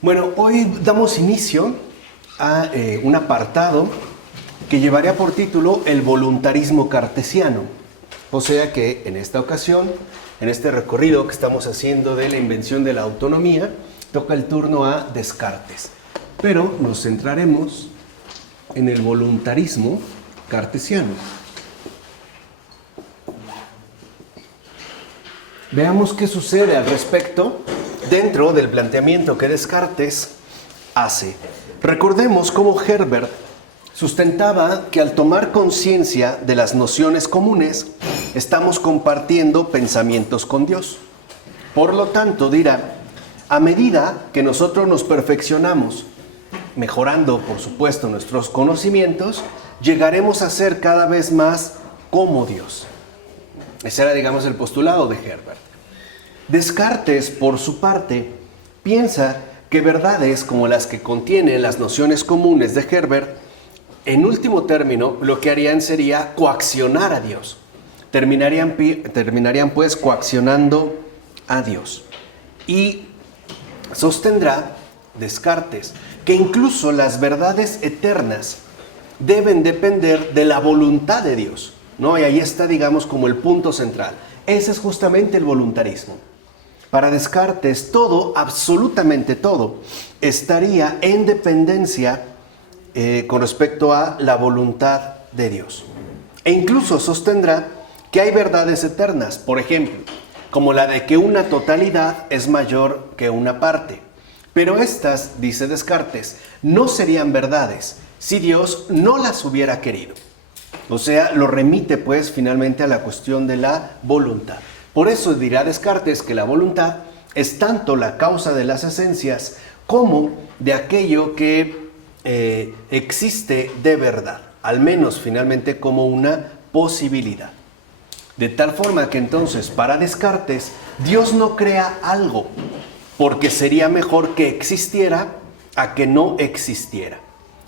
Bueno, hoy damos inicio a un apartado que llevaría por título el voluntarismo cartesiano. O sea que en esta ocasión, en este recorrido que estamos haciendo de la invención de la autonomía, toca el turno a Descartes. Pero nos centraremos en el voluntarismo cartesiano. Veamos qué sucede al respecto dentro del planteamiento que Descartes hace. Recordemos cómo Herbert sustentaba que al tomar conciencia de las nociones comunes, estamos compartiendo pensamientos con Dios. Por lo tanto, dirá, a medida que nosotros nos perfeccionamos, mejorando, por supuesto, nuestros conocimientos, llegaremos a ser cada vez más como Dios. Ese era, digamos, el postulado de Herbert. Descartes, por su parte, piensa que verdades como las que contienen las nociones comunes de Herbert, en último término, lo que harían sería coaccionar a Dios. Terminarían pues coaccionando a Dios. Y sostendrá Descartes que incluso las verdades eternas deben depender de la voluntad de Dios, ¿no? Y ahí está, digamos, como el punto central. Ese es justamente el voluntarismo. Para Descartes, todo, absolutamente todo, estaría en dependencia con respecto a la voluntad de Dios. E incluso sostendrá que hay verdades eternas, por ejemplo, como la de que una totalidad es mayor que una parte. Pero estas, dice Descartes, no serían verdades si Dios no las hubiera querido. O sea, lo remite pues finalmente a la cuestión de la voluntad. Por eso dirá Descartes que la voluntad es tanto la causa de las esencias como de aquello que existe de verdad, al menos finalmente como una posibilidad. De tal forma que entonces para Descartes Dios no crea algo porque sería mejor que existiera a que no existiera.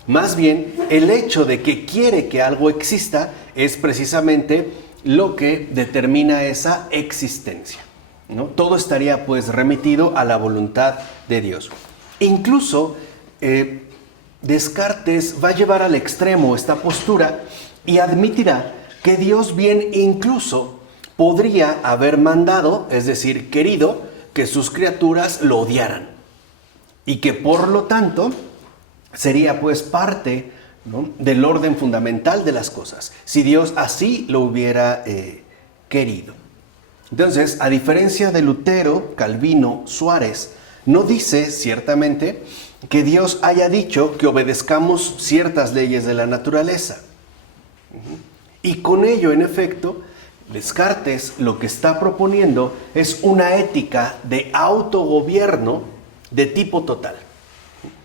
Más bien, el hecho de que quiere que algo exista es precisamente lo que determina esa existencia, ¿no? Todo estaría pues remitido a la voluntad de Dios. Incluso Descartes va a llevar al extremo esta postura y admitirá que Dios bien incluso podría haber mandado, es decir, querido, que sus criaturas lo odiaran y que por lo tanto sería pues parte, ¿no?, del orden fundamental de las cosas, si Dios así lo hubiera querido. Entonces, a diferencia de Lutero, Calvino, Suárez, no dice ciertamente que Dios haya dicho que obedezcamos ciertas leyes de la naturaleza. Y con ello, en efecto, Descartes lo que está proponiendo es una ética de autogobierno de tipo total.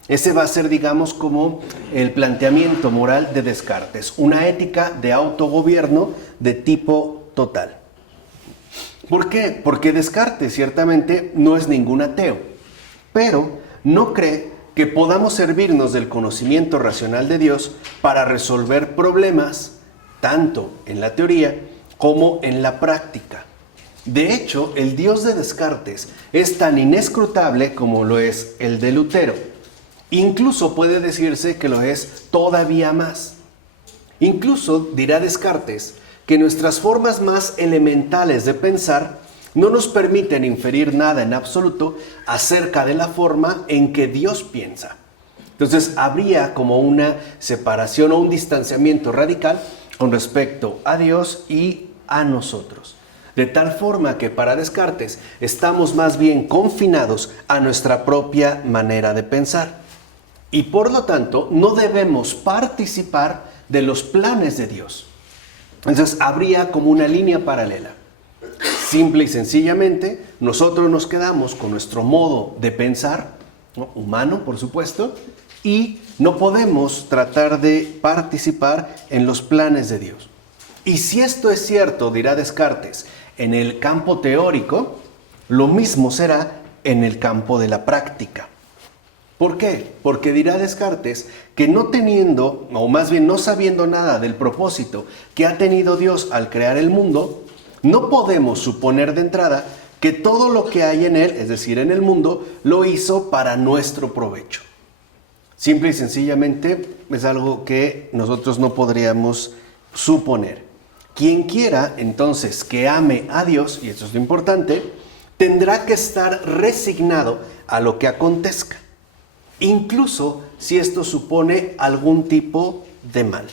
Ese va a ser, digamos, como el planteamiento moral de Descartes, una ética de autogobierno de tipo total. ¿Por qué? Porque Descartes ciertamente no es ningún ateo, pero no cree que podamos servirnos del conocimiento racional de Dios para resolver problemas, tanto en la teoría como en la práctica. De hecho, el Dios de Descartes es tan inescrutable como lo es el de Lutero. Incluso puede decirse que lo es todavía más. Incluso dirá Descartes que nuestras formas más elementales de pensar no nos permiten inferir nada en absoluto acerca de la forma en que Dios piensa. Entonces habría como una separación o un distanciamiento radical con respecto a Dios y a nosotros. De tal forma que para Descartes estamos más bien confinados a nuestra propia manera de pensar. Y por lo tanto no debemos participar de los planes de Dios. Entonces habría como una línea paralela. Simple y sencillamente nosotros nos quedamos con nuestro modo de pensar, ¿no?, humano por supuesto, y no podemos tratar de participar en los planes de Dios. Y si esto es cierto, dirá Descartes, en el campo teórico, lo mismo será en el campo de la práctica. ¿Por qué? Porque dirá Descartes que no teniendo, o más bien no sabiendo nada del propósito que ha tenido Dios al crear el mundo, no podemos suponer de entrada que todo lo que hay en él, es decir, en el mundo, lo hizo para nuestro provecho. Simple y sencillamente es algo que nosotros no podríamos suponer. Quien quiera entonces que ame a Dios, y eso es lo importante, tendrá que estar resignado a lo que acontezca, incluso si esto supone algún tipo de mal.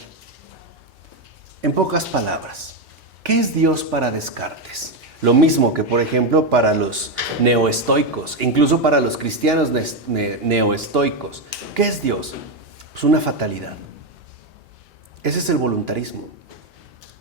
En pocas palabras, ¿qué es Dios para Descartes? Lo mismo que, por ejemplo, para los neoestoicos, incluso para los cristianos neoestoicos. ¿Qué es Dios? Es una fatalidad. Ese es el voluntarismo.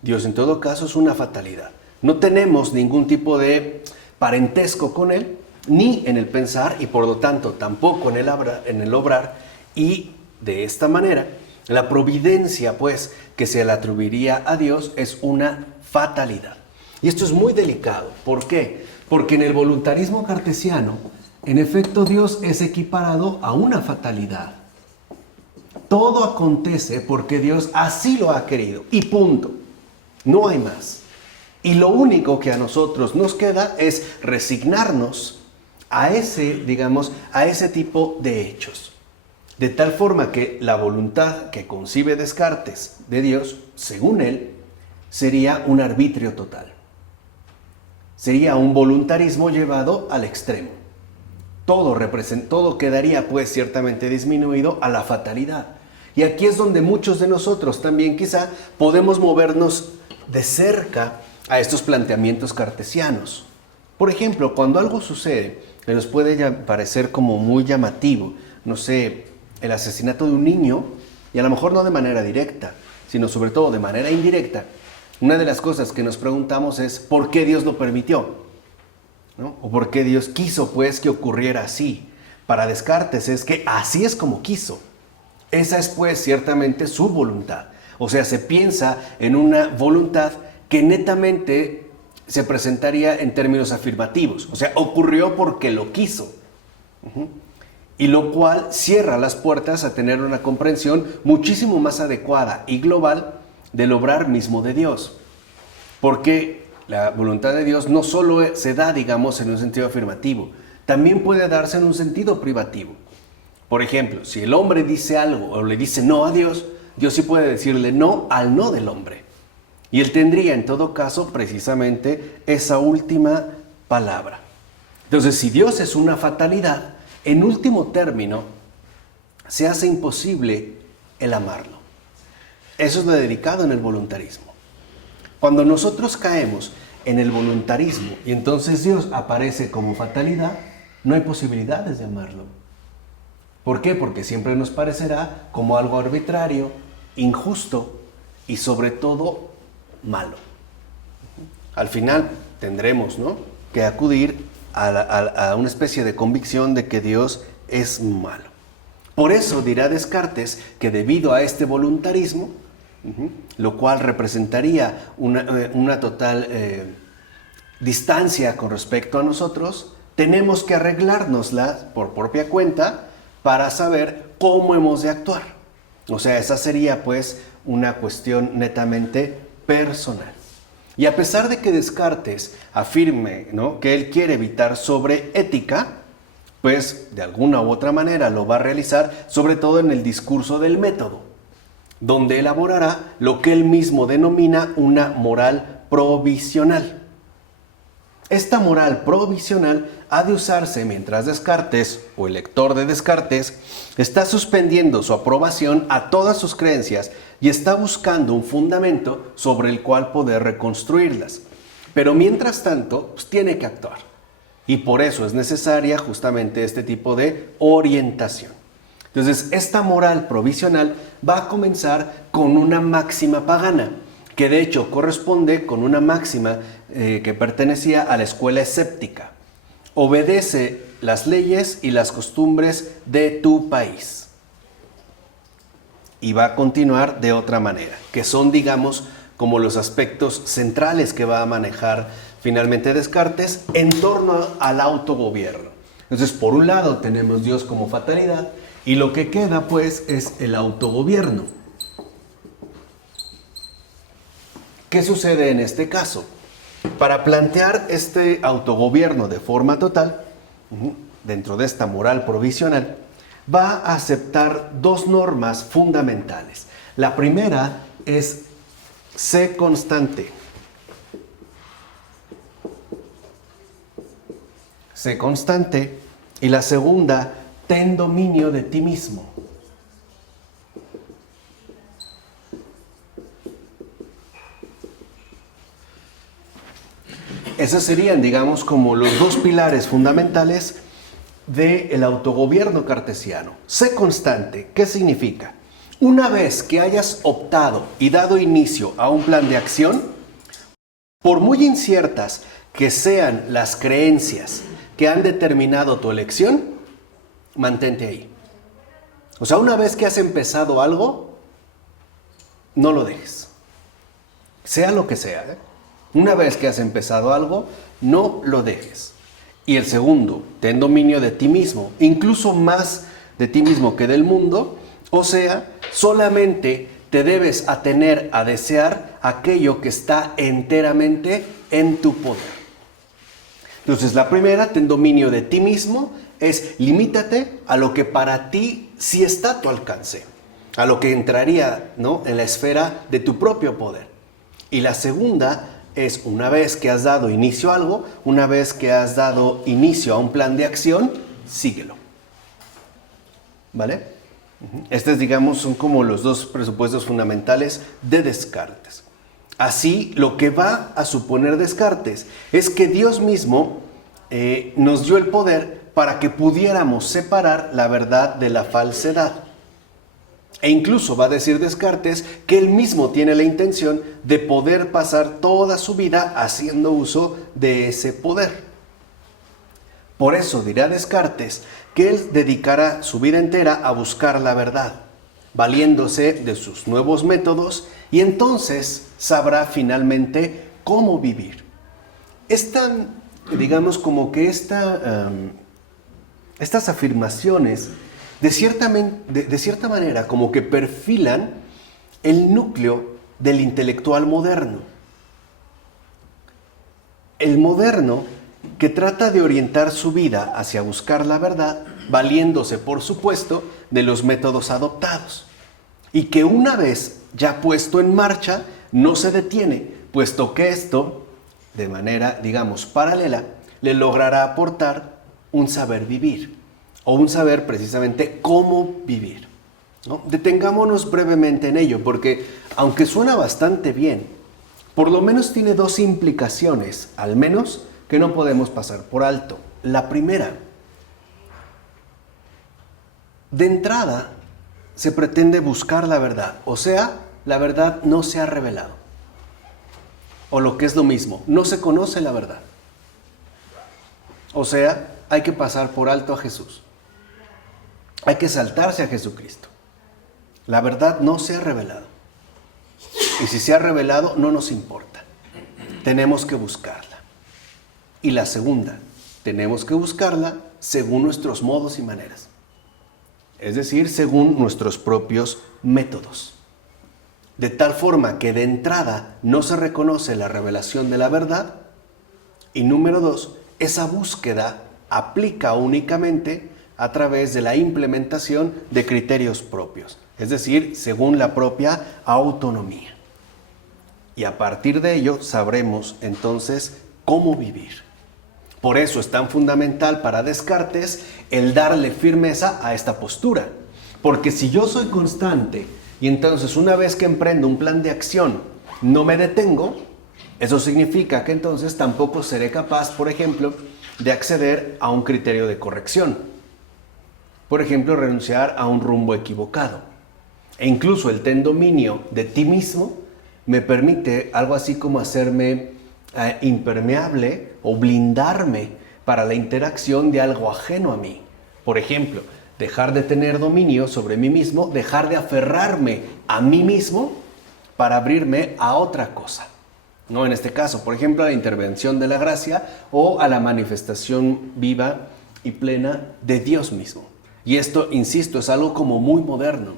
Dios, en todo caso, es una fatalidad. No tenemos ningún tipo de parentesco con Él, ni en el pensar, y por lo tanto tampoco en el obrar, y de esta manera, la providencia, pues, que se le atribuiría a Dios es una fatalidad. Y esto es muy delicado. ¿Por qué? Porque en el voluntarismo cartesiano, en efecto, Dios es equiparado a una fatalidad. Todo acontece porque Dios así lo ha querido. Y punto. No hay más. Y lo único que a nosotros nos queda es resignarnos a ese tipo de hechos. De tal forma que la voluntad que concibe Descartes de Dios, según él, sería un arbitrio total. Sería un voluntarismo llevado al extremo. Todo quedaría pues ciertamente disminuido a la fatalidad. Y aquí es donde muchos de nosotros también quizá podemos movernos de cerca a estos planteamientos cartesianos. Por ejemplo, cuando algo sucede que nos puede parecer como muy llamativo, no sé, el asesinato de un niño, y a lo mejor no de manera directa, sino sobre todo de manera indirecta, una de las cosas que nos preguntamos es ¿por qué Dios lo permitió? ¿No? ¿O por qué Dios quiso pues que ocurriera así? Para Descartes es que así es como quiso. Esa es pues ciertamente su voluntad. O sea, se piensa en una voluntad que netamente se presentaría en términos afirmativos. O sea, ocurrió porque lo quiso. Y lo cual cierra las puertas a tener una comprensión muchísimo más adecuada y global del obrar mismo de Dios. Porque la voluntad de Dios no solo se da, digamos, en un sentido afirmativo, también puede darse en un sentido privativo. Por ejemplo, si el hombre dice algo o le dice no a Dios, Dios sí puede decirle no al no del hombre. Y él tendría en todo caso precisamente esa última palabra. Entonces, si Dios es una fatalidad, en último término, se hace imposible el amarlo. Eso es lo dedicado en el voluntarismo. Cuando nosotros caemos en el voluntarismo y entonces Dios aparece como fatalidad, no hay posibilidades de amarlo. ¿Por qué? Porque siempre nos parecerá como algo arbitrario, injusto y sobre todo malo. Al final tendremos, ¿no?, que acudir a una especie de convicción de que Dios es malo. Por eso dirá Descartes que debido a este voluntarismo, lo cual representaría una total distancia con respecto a nosotros, tenemos que arreglárnosla por propia cuenta para saber cómo hemos de actuar. O sea, esa sería pues una cuestión netamente personal. Y a pesar de que Descartes afirme, ¿no?, que él quiere evitar sobre ética, pues de alguna u otra manera lo va a realizar, sobre todo en el discurso del método, donde elaborará lo que él mismo denomina una moral provisional. Esta moral provisional ha de usarse mientras Descartes, o el lector de Descartes, está suspendiendo su aprobación a todas sus creencias y está buscando un fundamento sobre el cual poder reconstruirlas. Pero mientras tanto, pues, tiene que actuar. Y por eso es necesaria justamente este tipo de orientación. Entonces, esta moral provisional va a comenzar con una máxima pagana, que de hecho corresponde con una máxima que pertenecía a la escuela escéptica. Obedece las leyes y las costumbres de tu país. Y va a continuar de otra manera, que son, digamos, como los aspectos centrales que va a manejar finalmente Descartes en torno al autogobierno. Entonces, por un lado tenemos Dios como fatalidad y lo que queda pues es el autogobierno. ¿Qué sucede en este caso? Para plantear este autogobierno de forma total, dentro de esta moral provisional, va a aceptar dos normas fundamentales. La primera es sé constante. Sé constante. Y la segunda, ten dominio de ti mismo. Esos serían, digamos, como los dos pilares fundamentales del autogobierno cartesiano. Sé constante. ¿Qué significa? Una vez que hayas optado y dado inicio a un plan de acción, por muy inciertas que sean las creencias que han determinado tu elección, mantente ahí. O sea, una vez que has empezado algo, no lo dejes. Sea lo que sea, ¿eh? Una vez que has empezado algo, no lo dejes. Y el segundo, ten dominio de ti mismo, incluso más de ti mismo que del mundo. O sea, solamente te debes atener a desear aquello que está enteramente en tu poder. Entonces, la primera, ten dominio de ti mismo, es limítate a lo que para ti sí está a tu alcance, a lo que entraría, ¿no?, en la esfera de tu propio poder. Y la segunda es, una vez que has dado inicio a algo, una vez que has dado inicio a un plan de acción, síguelo. ¿Vale? Estos, digamos, son como los dos presupuestos fundamentales de Descartes. Así, lo que va a suponer Descartes es que Dios mismo nos dio el poder para que pudiéramos separar la verdad de la falsedad. E incluso va a decir Descartes que él mismo tiene la intención de poder pasar toda su vida haciendo uso de ese poder. Por eso dirá Descartes que él dedicará su vida entera a buscar la verdad, valiéndose de sus nuevos métodos, y entonces sabrá finalmente cómo vivir. Es tan, digamos, como que estas afirmaciones de cierta manera como que perfilan el núcleo del intelectual moderno. El moderno que trata de orientar su vida hacia buscar la verdad, valiéndose, por supuesto, de los métodos adoptados. Y que una vez ya puesto en marcha, no se detiene, puesto que esto, de manera, digamos, paralela, le logrará aportar un saber vivir. O un saber precisamente cómo vivir, ¿no? Detengámonos brevemente en ello, porque aunque suena bastante bien, por lo menos tiene dos implicaciones, al menos, que no podemos pasar por alto. La primera, de entrada, se pretende buscar la verdad, o sea, la verdad no se ha revelado. O lo que es lo mismo, no se conoce la verdad. O sea, hay que pasar por alto a Jesús. Hay que saltarse a Jesucristo. La verdad no se ha revelado. Y si se ha revelado, no nos importa. Tenemos que buscarla. Y la segunda, tenemos que buscarla según nuestros modos y maneras. Es decir, según nuestros propios métodos. De tal forma que de entrada no se reconoce la revelación de la verdad. Y número dos, esa búsqueda aplica únicamente a través de la implementación de criterios propios, es decir, según la propia autonomía. Y a partir de ello sabremos entonces cómo vivir. Por eso es tan fundamental para Descartes el darle firmeza a esta postura. Porque si yo soy constante y entonces una vez que emprendo un plan de acción no me detengo, eso significa que entonces tampoco seré capaz, por ejemplo, de acceder a un criterio de corrección. Por ejemplo, renunciar a un rumbo equivocado. E incluso el ten dominio de ti mismo me permite algo así como hacerme impermeable o blindarme para la interacción de algo ajeno a mí. Por ejemplo, dejar de tener dominio sobre mí mismo, dejar de aferrarme a mí mismo para abrirme a otra cosa. ¿No? En este caso, por ejemplo, a la intervención de la gracia o a la manifestación viva y plena de Dios mismo. Y esto, insisto, es algo como muy moderno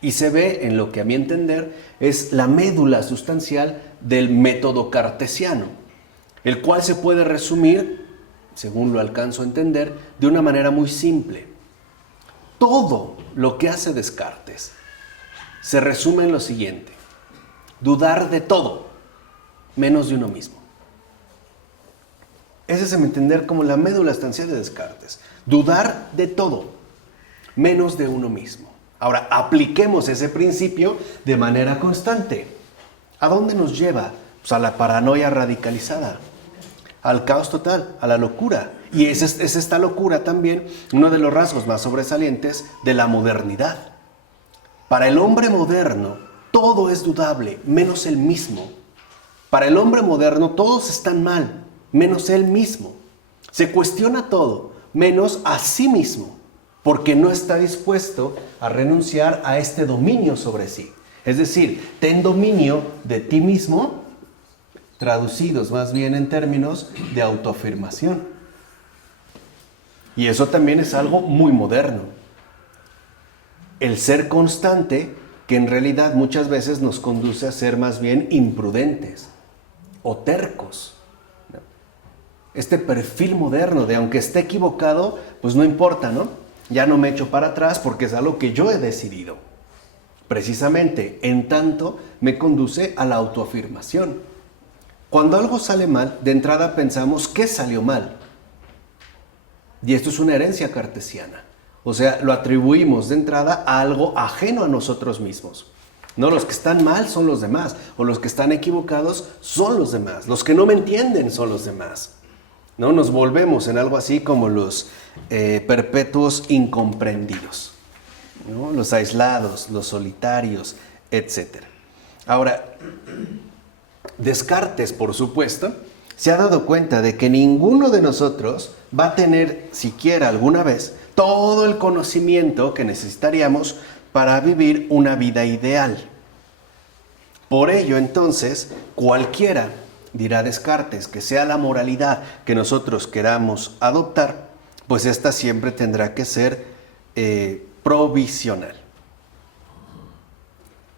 y se ve en lo que a mi entender es la médula sustancial del método cartesiano. el cual se puede resumir, según lo alcanzo a entender, de una manera muy simple. Todo lo que hace Descartes se resume en lo siguiente: dudar de todo, menos de uno mismo. Ese es, a mi entender, como la médula estancial de Descartes. Dudar de todo, menos de uno mismo. Ahora, apliquemos ese principio de manera constante. ¿A dónde nos lleva? Pues a la paranoia radicalizada, al caos total, a la locura. Y es esta locura también uno de los rasgos más sobresalientes de la modernidad. Para el hombre moderno, todo es dudable, menos él mismo. Para el hombre moderno, todos están mal, menos él mismo. Se cuestiona todo, menos a sí mismo, porque no está dispuesto a renunciar a este dominio sobre sí. Es decir, ten dominio de ti mismo, traducidos más bien en términos de autoafirmación. Y eso también es algo muy moderno. El ser constante, que en realidad muchas veces nos conduce a ser más bien imprudentes o tercos. Este perfil moderno de aunque esté equivocado, pues no importa, ¿no? Ya no me echo para atrás porque es algo que yo he decidido. Precisamente, en tanto, me conduce a la autoafirmación. Cuando algo sale mal, de entrada pensamos ¿qué salió mal? Y esto es una herencia cartesiana. O sea, lo atribuimos de entrada a algo ajeno a nosotros mismos. No, los que están mal son los demás, o los que están equivocados son los demás. Los que no me entienden son los demás. ¿No? Nos volvemos en algo así como los perpetuos incomprendidos, ¿no? Los aislados, los solitarios, etc. Ahora, Descartes, por supuesto, se ha dado cuenta de que ninguno de nosotros va a tener siquiera alguna vez todo el conocimiento que necesitaríamos para vivir una vida ideal. Por ello, entonces, cualquiera, dirá Descartes, que sea la moralidad que nosotros queramos adoptar, pues esta siempre tendrá que ser provisional.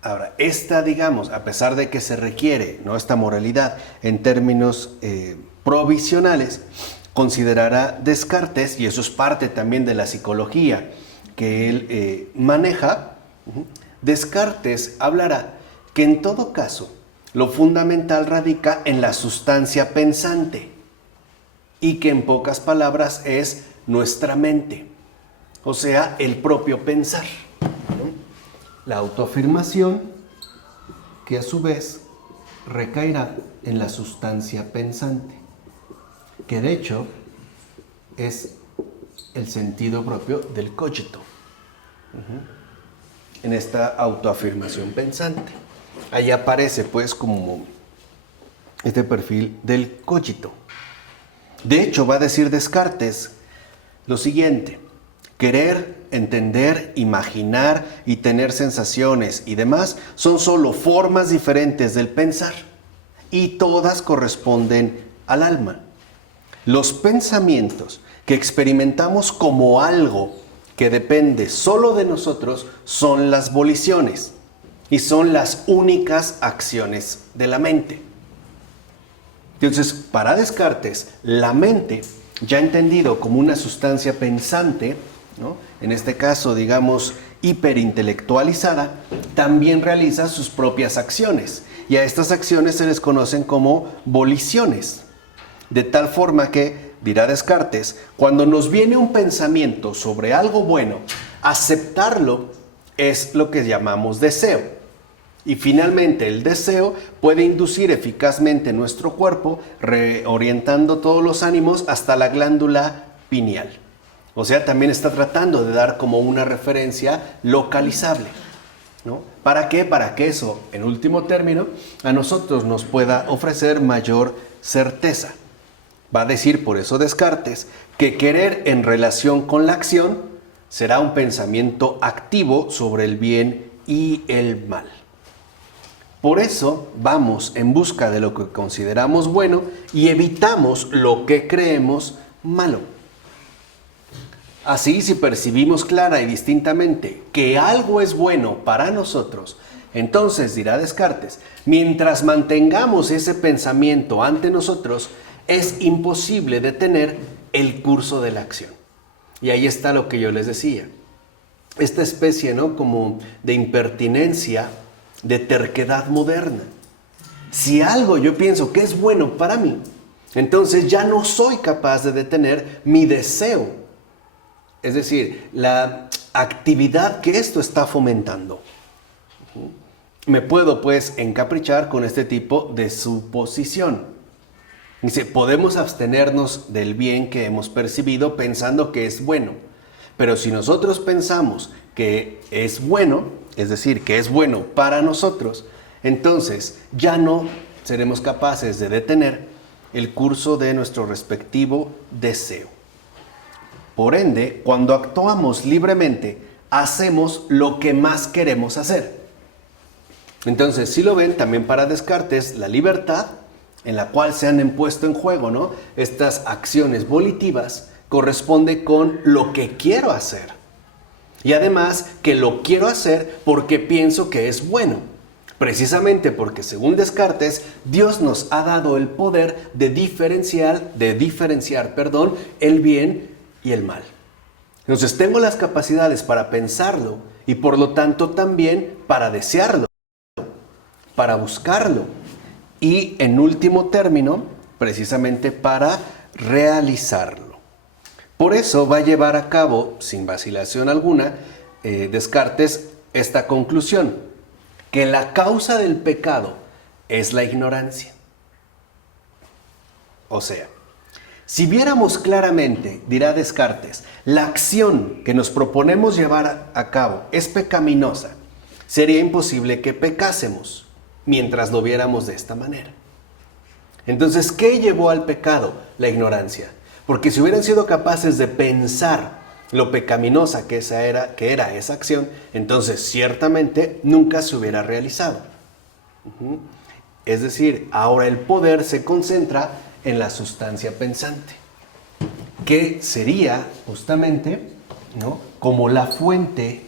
Ahora, esta, digamos, a pesar de que se requiere, ¿no?, esta moralidad en términos provisionales, considerará Descartes, y eso es parte también de la psicología que él maneja, Descartes hablará que en todo caso lo fundamental radica en la sustancia pensante y que en pocas palabras es nuestra mente, o sea, el propio pensar, ¿no? La autoafirmación, que a su vez recaerá en la sustancia pensante, que de hecho es el sentido propio del cogito, en esta autoafirmación pensante. Ahí aparece pues como este perfil del cogito. De hecho, va a decir Descartes lo siguiente: querer, entender, imaginar y tener sensaciones y demás son solo formas diferentes del pensar y todas corresponden al alma. Los pensamientos que experimentamos como algo que depende solo de nosotros son las voliciones y son las únicas acciones de la mente. Entonces, para Descartes, la mente, ya entendido como una sustancia pensante, ¿no?, en este caso, digamos, hiperintelectualizada, también realiza sus propias acciones. Y a estas acciones se les conocen como voliciones. De tal forma que, dirá Descartes, cuando nos viene un pensamiento sobre algo bueno, aceptarlo es lo que llamamos deseo. Y finalmente el deseo puede inducir eficazmente nuestro cuerpo, reorientando todos los ánimos hasta la glándula pineal. O sea, también está tratando de dar como una referencia localizable, ¿no? ¿Para qué? Para que eso, en último término, a nosotros nos pueda ofrecer mayor certeza. Va a decir por eso Descartes que querer en relación con la acción será un pensamiento activo sobre el bien y el mal. Por eso vamos en busca de lo que consideramos bueno y evitamos lo que creemos malo. Así, si percibimos clara y distintamente que algo es bueno para nosotros, entonces, dirá Descartes, mientras mantengamos ese pensamiento ante nosotros, es imposible detener el curso de la acción. Y ahí está lo que yo les decía. Esta especie, ¿no?, como de impertinencia, de terquedad moderna. Si algo yo pienso que es bueno para mí, entonces ya no soy capaz de detener mi deseo. Es decir, la actividad que esto está fomentando. Me puedo pues encaprichar con este tipo de suposición. Dice, podemos abstenernos del bien que hemos percibido pensando que es bueno. Pero si nosotros pensamos que es bueno, es decir, que es bueno para nosotros, entonces ya no seremos capaces de detener el curso de nuestro respectivo deseo. Por ende, cuando actuamos libremente, hacemos lo que más queremos hacer. Entonces, si lo ven, también para Descartes, la libertad en la cual se han puesto en juego, ¿no?, estas acciones volitivas, corresponde con lo que quiero hacer. Y además que lo quiero hacer porque pienso que es bueno. Precisamente porque, según Descartes, Dios nos ha dado el poder de diferenciar, el bien y el mal. Entonces tengo las capacidades para pensarlo y por lo tanto también para desearlo, para buscarlo y en último término, precisamente para realizarlo. Por eso va a llevar a cabo, sin vacilación alguna, Descartes esta conclusión, que la causa del pecado es la ignorancia. O sea, si viéramos claramente, dirá Descartes, la acción que nos proponemos llevar a cabo es pecaminosa, sería imposible que pecásemos mientras lo viéramos de esta manera. Entonces, ¿qué llevó al pecado? La ignorancia. Porque si hubieran sido capaces de pensar lo pecaminosa que era esa acción, entonces ciertamente nunca se hubiera realizado. Es decir, ahora el poder se concentra en la sustancia pensante, que sería justamente, ¿no?, como la fuente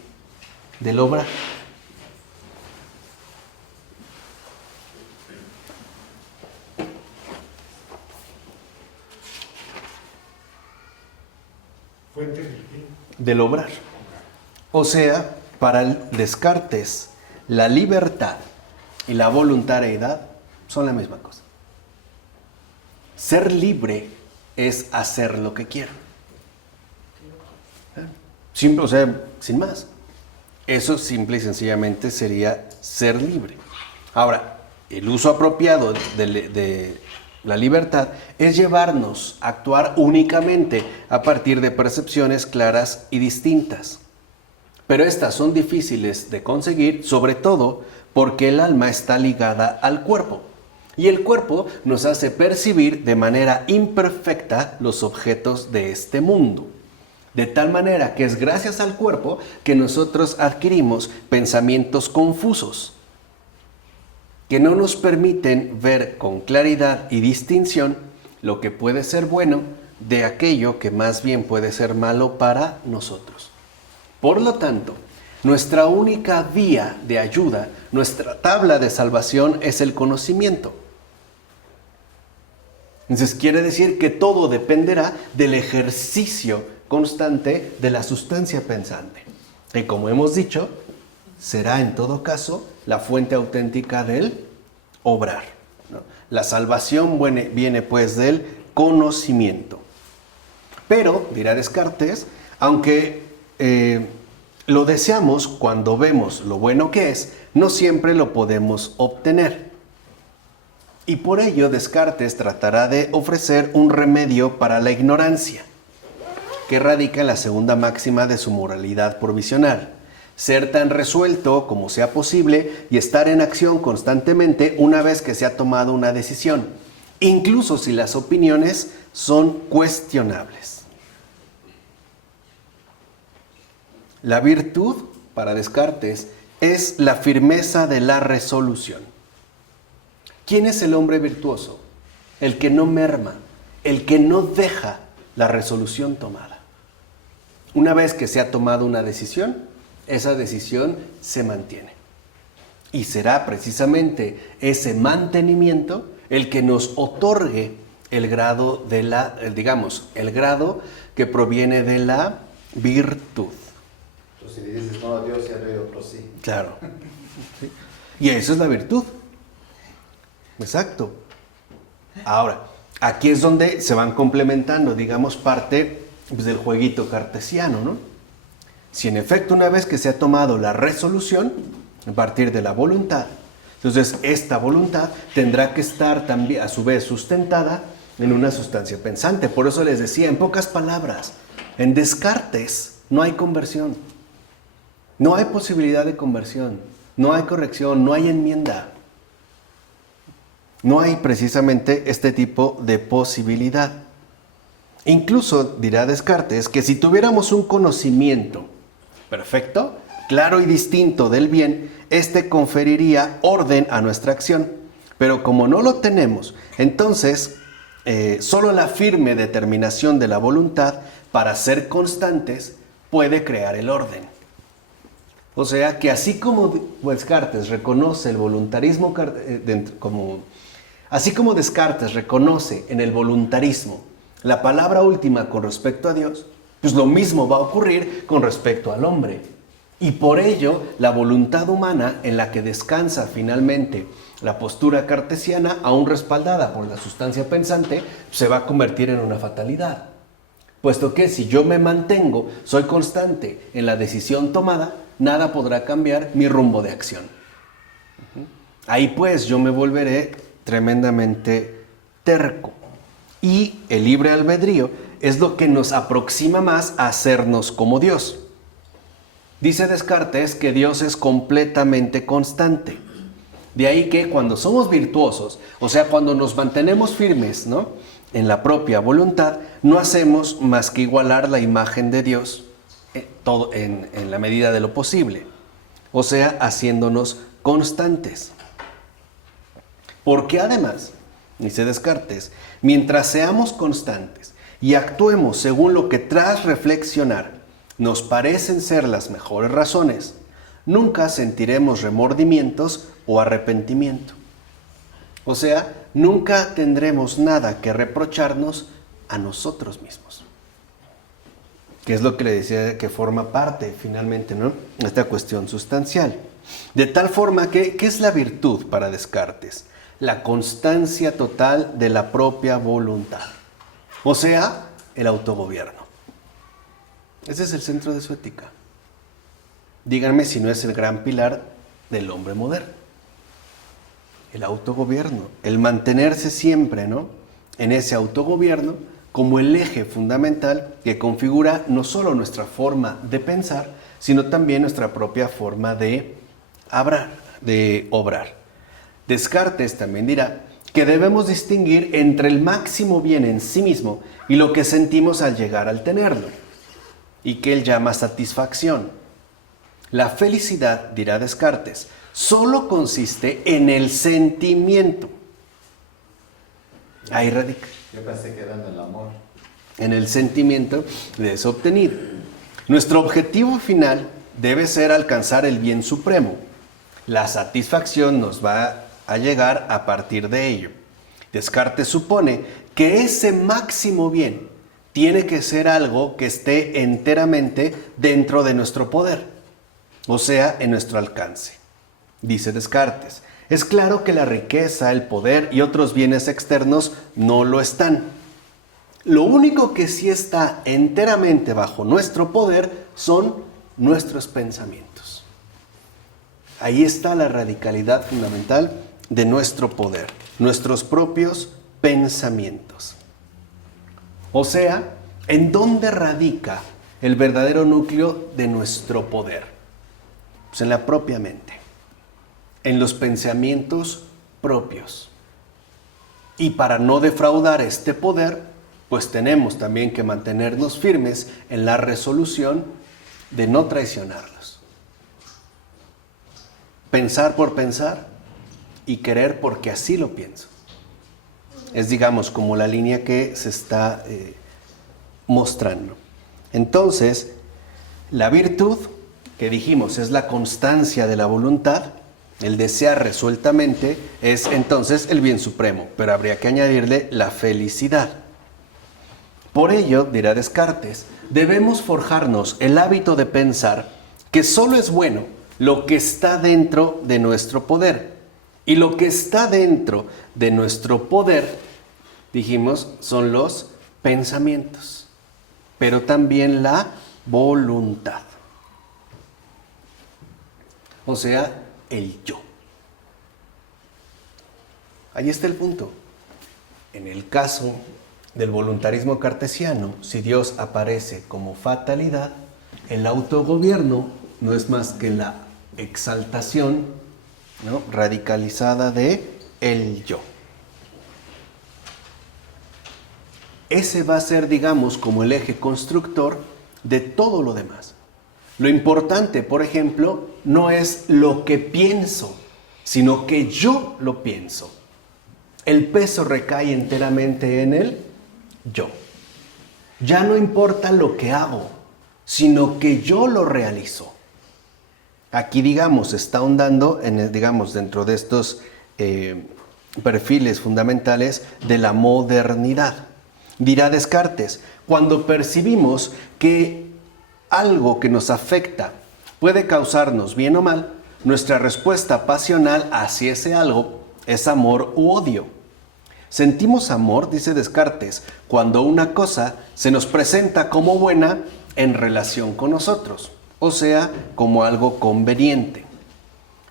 del obrar. Fuente del obrar. O sea, para el Descartes, la libertad y la voluntariedad son la misma cosa. Ser libre es hacer lo que quiero. Simple, o sea, sin más. Eso simple y sencillamente sería ser libre. Ahora, el uso apropiado de la libertad es llevarnos a actuar únicamente a partir de percepciones claras y distintas. Pero estas son difíciles de conseguir, sobre todo porque el alma está ligada al cuerpo. Y el cuerpo nos hace percibir de manera imperfecta los objetos de este mundo. De tal manera que es gracias al cuerpo que nosotros adquirimos pensamientos confusos, que no nos permiten ver con claridad y distinción lo que puede ser bueno de aquello que más bien puede ser malo para nosotros. Por lo tanto, nuestra única vía de ayuda, nuestra tabla de salvación es el conocimiento. Entonces quiere decir que todo dependerá del ejercicio constante de la sustancia pensante. Y como hemos dicho, será en todo caso la fuente auténtica del obrar, ¿no? La salvación viene pues del conocimiento. Pero, dirá Descartes, aunque lo deseamos cuando vemos lo bueno que es, no siempre lo podemos obtener. Y por ello Descartes tratará de ofrecer un remedio para la ignorancia, que radica en la segunda máxima de su moralidad provisional: ser tan resuelto como sea posible y estar en acción constantemente una vez que se ha tomado una decisión, incluso si las opiniones son cuestionables. La virtud, para Descartes, es la firmeza de la resolución. ¿Quién es el hombre virtuoso? El que no merma, el que no deja la resolución tomada. Una vez que se ha tomado una decisión, esa decisión se mantiene. Y será precisamente ese mantenimiento el que nos otorgue el grado de el grado que proviene de la virtud. Entonces, si le dices no a Dios y a otro sí. Claro. ¿Sí? Y eso es la virtud. Exacto. Ahora, aquí es donde se van complementando, digamos, parte pues, del jueguito cartesiano, ¿no? Si en efecto una vez que se ha tomado la resolución, a partir de la voluntad, entonces esta voluntad tendrá que estar también a su vez sustentada en una sustancia pensante. Por eso les decía, en pocas palabras, en Descartes no hay conversión, no hay posibilidad de conversión, no hay corrección, no hay enmienda. No hay precisamente este tipo de posibilidad. Incluso dirá Descartes que si tuviéramos un conocimiento perfecto, claro y distinto del bien, este conferiría orden a nuestra acción. Pero como no lo tenemos, entonces solo la firme determinación de la voluntad para ser constantes puede crear el orden. O sea que así como Descartes reconoce el voluntarismo así como Descartes reconoce en el voluntarismo la palabra última con respecto a Dios, pues lo mismo va a ocurrir con respecto al hombre. Y por ello, la voluntad humana en la que descansa finalmente la postura cartesiana, aún respaldada por la sustancia pensante, se va a convertir en una fatalidad. Puesto que si yo me mantengo, soy constante en la decisión tomada, nada podrá cambiar mi rumbo de acción. Ahí pues yo me volveré tremendamente terco. Y el libre albedrío es lo que nos aproxima más a hacernos como Dios. Dice Descartes que Dios es completamente constante. De ahí que cuando somos virtuosos, o sea, cuando nos mantenemos firmes, ¿no?, en la propia voluntad, no hacemos más que igualar la imagen de Dios en la medida de lo posible. O sea, haciéndonos constantes. Porque además, dice Descartes, mientras seamos constantes y actuemos según lo que tras reflexionar nos parecen ser las mejores razones, nunca sentiremos remordimientos o arrepentimiento. O sea, nunca tendremos nada que reprocharnos a nosotros mismos. Que es lo que le decía que forma parte finalmente, ¿no?, esta cuestión sustancial. De tal forma que, ¿qué es la virtud para Descartes? La constancia total de la propia voluntad. O sea, el autogobierno. Ese es el centro de su ética. Díganme si no es el gran pilar del hombre moderno. El autogobierno, el mantenerse siempre, ¿no?, en ese autogobierno como el eje fundamental que configura no solo nuestra forma de pensar, sino también nuestra propia forma de obrar. Descartes también dirá que debemos distinguir entre el máximo bien en sí mismo y lo que sentimos al llegar al tenerlo, y que él llama satisfacción. La felicidad, dirá Descartes, solo consiste en el sentimiento. Ahí radica. Yo pensé que era en el amor. En el sentimiento de eso obtenido. Nuestro objetivo final debe ser alcanzar el bien supremo. La satisfacción nos va a llegar a partir de ello. Descartes supone que ese máximo bien tiene que ser algo que esté enteramente dentro de nuestro poder, o sea, en nuestro alcance. Dice Descartes, es claro que la riqueza, el poder y otros bienes externos no lo están. Lo único que sí está enteramente bajo nuestro poder son nuestros pensamientos. Ahí está la radicalidad fundamental de nuestro poder, nuestros propios pensamientos. O sea, ¿en dónde radica el verdadero núcleo de nuestro poder? Pues en la propia mente, en los pensamientos propios. Y para no defraudar este poder, pues tenemos también que mantenernos firmes en la resolución de no traicionarlos. Pensar por pensar y querer porque así lo pienso. Es, digamos, como la línea que se está mostrando. Entonces, la virtud, que dijimos es la constancia de la voluntad, El desear resueltamente es entonces el bien supremo, pero habría que añadirle la felicidad. Por ello, dirá Descartes, debemos forjarnos el hábito de pensar que solo es bueno lo que está dentro de nuestro poder. Y lo que está dentro de nuestro poder, dijimos, son los pensamientos, pero también la voluntad. O sea, el yo. Ahí está el punto. En el caso del voluntarismo cartesiano, si Dios aparece como fatalidad, el autogobierno no es más que la exaltación, ¿no?, radicalizada de el yo. Ese va a ser, digamos, como el eje constructor de todo lo demás. Lo importante, por ejemplo, no es lo que pienso, sino que yo lo pienso. El peso recae enteramente en el yo. Ya no importa lo que hago, sino que yo lo realizo. Aquí, digamos, está ahondando digamos, dentro de estos perfiles fundamentales de la modernidad. Dirá Descartes, cuando percibimos que algo que nos afecta puede causarnos bien o mal, nuestra respuesta pasional hacia ese algo es amor u odio. Sentimos amor, dice Descartes, cuando una cosa se nos presenta como buena en relación con nosotros, o sea, como algo conveniente.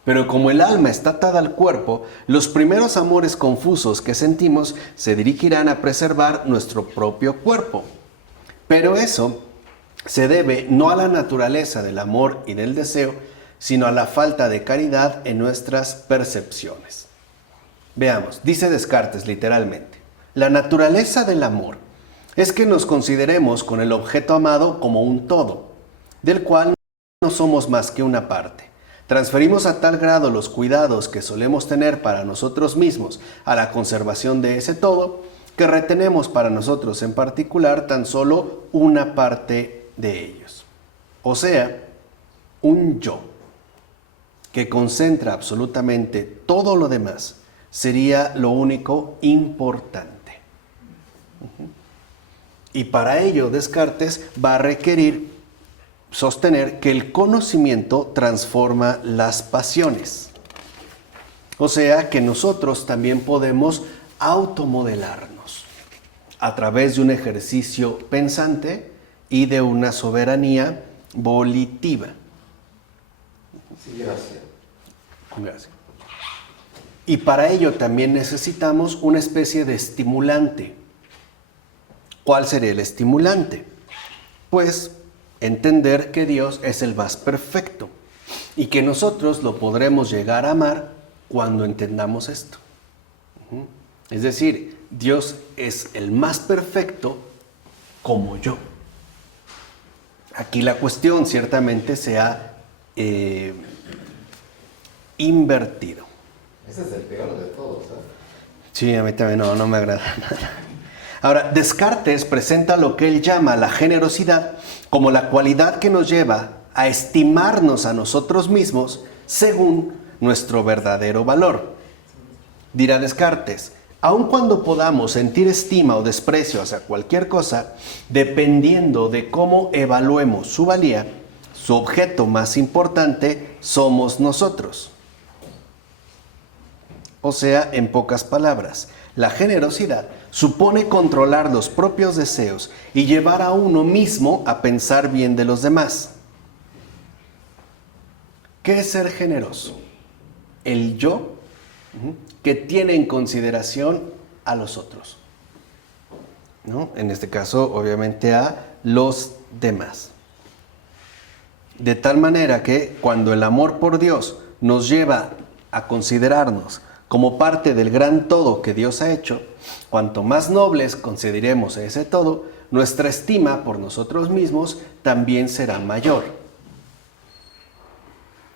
Pero como el alma está atada al cuerpo, los primeros amores confusos que sentimos se dirigirán a preservar nuestro propio cuerpo. Pero eso se debe no a la naturaleza del amor y del deseo, sino a la falta de caridad en nuestras percepciones. Veamos, dice Descartes literalmente, la naturaleza del amor es que nos consideremos con el objeto amado como un todo, del cual no somos más que una parte. Transferimos a tal grado los cuidados que solemos tener para nosotros mismos a la conservación de ese todo, que retenemos para nosotros en particular tan solo una parte de ellos. O sea, un yo que concentra absolutamente todo lo demás sería lo único importante. Y para ello Descartes va a requerir sostener que el conocimiento transforma las pasiones. O sea que nosotros también podemos automodelarnos a través de un ejercicio pensante y de una soberanía volitiva. Sí, gracias. Gracias. Y para ello también necesitamos una especie de estimulante. ¿Cuál sería el estimulante? Pues entender que Dios es el más perfecto y que nosotros lo podremos llegar a amar cuando entendamos esto. Es decir, Dios es el más perfecto como yo. Aquí la cuestión ciertamente se ha invertido. Ese es el peor de todos, ¿eh? Sí, a mí también no me agrada nada. Ahora, Descartes presenta lo que él llama la generosidad como la cualidad que nos lleva a estimarnos a nosotros mismos según nuestro verdadero valor. Dirá Descartes, aun cuando podamos sentir estima o desprecio hacia cualquier cosa, dependiendo de cómo evaluemos su valía, su objeto más importante somos nosotros. O sea, en pocas palabras, la generosidad supone controlar los propios deseos y llevar a uno mismo a pensar bien de los demás. ¿Qué es ser generoso? El yo que tiene en consideración a los otros, ¿no? En este caso, obviamente, a los demás. De tal manera que cuando el amor por Dios nos lleva a considerarnos como parte del gran todo que Dios ha hecho, cuanto más nobles consideremos ese todo, nuestra estima por nosotros mismos también será mayor.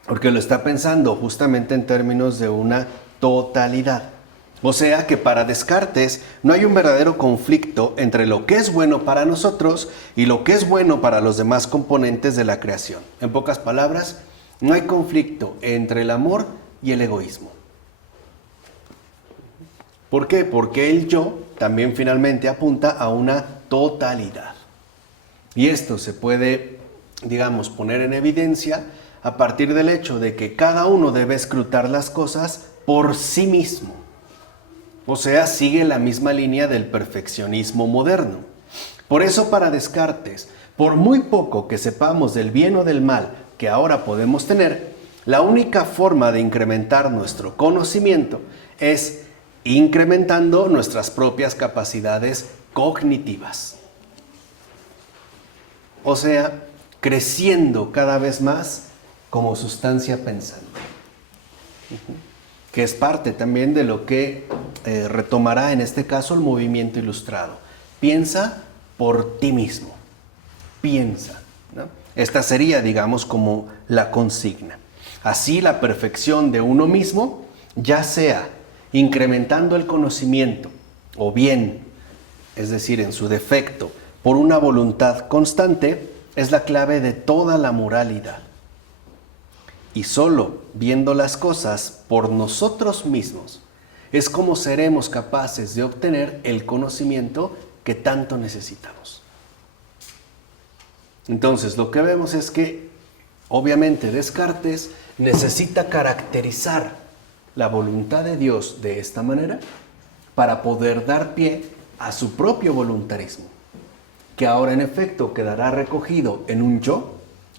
Porque lo está pensando justamente en términos de una totalidad. O sea que para Descartes no hay un verdadero conflicto entre lo que es bueno para nosotros y lo que es bueno para los demás componentes de la creación. En pocas palabras, no hay conflicto entre el amor y el egoísmo. ¿Por qué? Porque el yo también finalmente apunta a una totalidad. Y esto se puede, digamos, poner en evidencia a partir del hecho de que cada uno debe escrutar las cosas por sí mismo. O sea, sigue la misma línea del perfeccionismo moderno. Por eso para Descartes, por muy poco que sepamos del bien o del mal que ahora podemos tener, la única forma de incrementar nuestro conocimiento es incrementando nuestras propias capacidades cognitivas. O sea, creciendo cada vez más como sustancia pensante. Que es parte también de lo que retomará en este caso el movimiento ilustrado. Piensa por ti mismo. Piensa, ¿no? Esta sería, digamos, como la consigna. Así la perfección de uno mismo, ya sea incrementando el conocimiento o bien, es decir, en su defecto, por una voluntad constante, es la clave de toda la moralidad. Y solo viendo las cosas por nosotros mismos es como seremos capaces de obtener el conocimiento que tanto necesitamos. Entonces, lo que vemos es que, obviamente, Descartes necesita caracterizar la voluntad de Dios de esta manera para poder dar pie a su propio voluntarismo, que ahora en efecto quedará recogido en un yo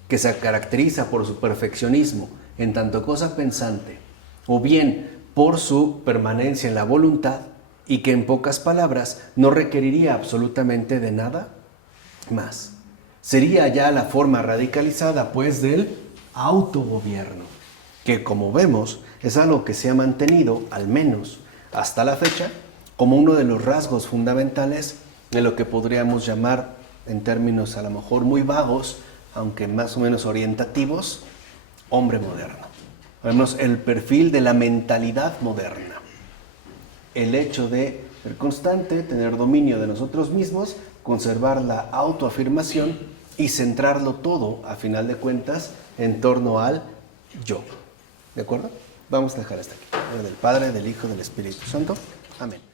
que se caracteriza por su perfeccionismo en tanto cosa pensante, o bien por su permanencia en la voluntad y que en pocas palabras no requeriría absolutamente de nada más. Sería ya la forma radicalizada pues del autogobierno, que como vemos es algo que se ha mantenido, al menos hasta la fecha, como uno de los rasgos fundamentales de lo que podríamos llamar, en términos a lo mejor muy vagos, aunque más o menos orientativos, hombre moderno. Vemos el perfil de la mentalidad moderna. El hecho de ser constante, tener dominio de nosotros mismos, conservar la autoafirmación y centrarlo todo, a final de cuentas, en torno al yo. ¿De acuerdo? Vamos a dejar hasta aquí. En nombre del Padre, del Hijo, del Espíritu Santo. Amén.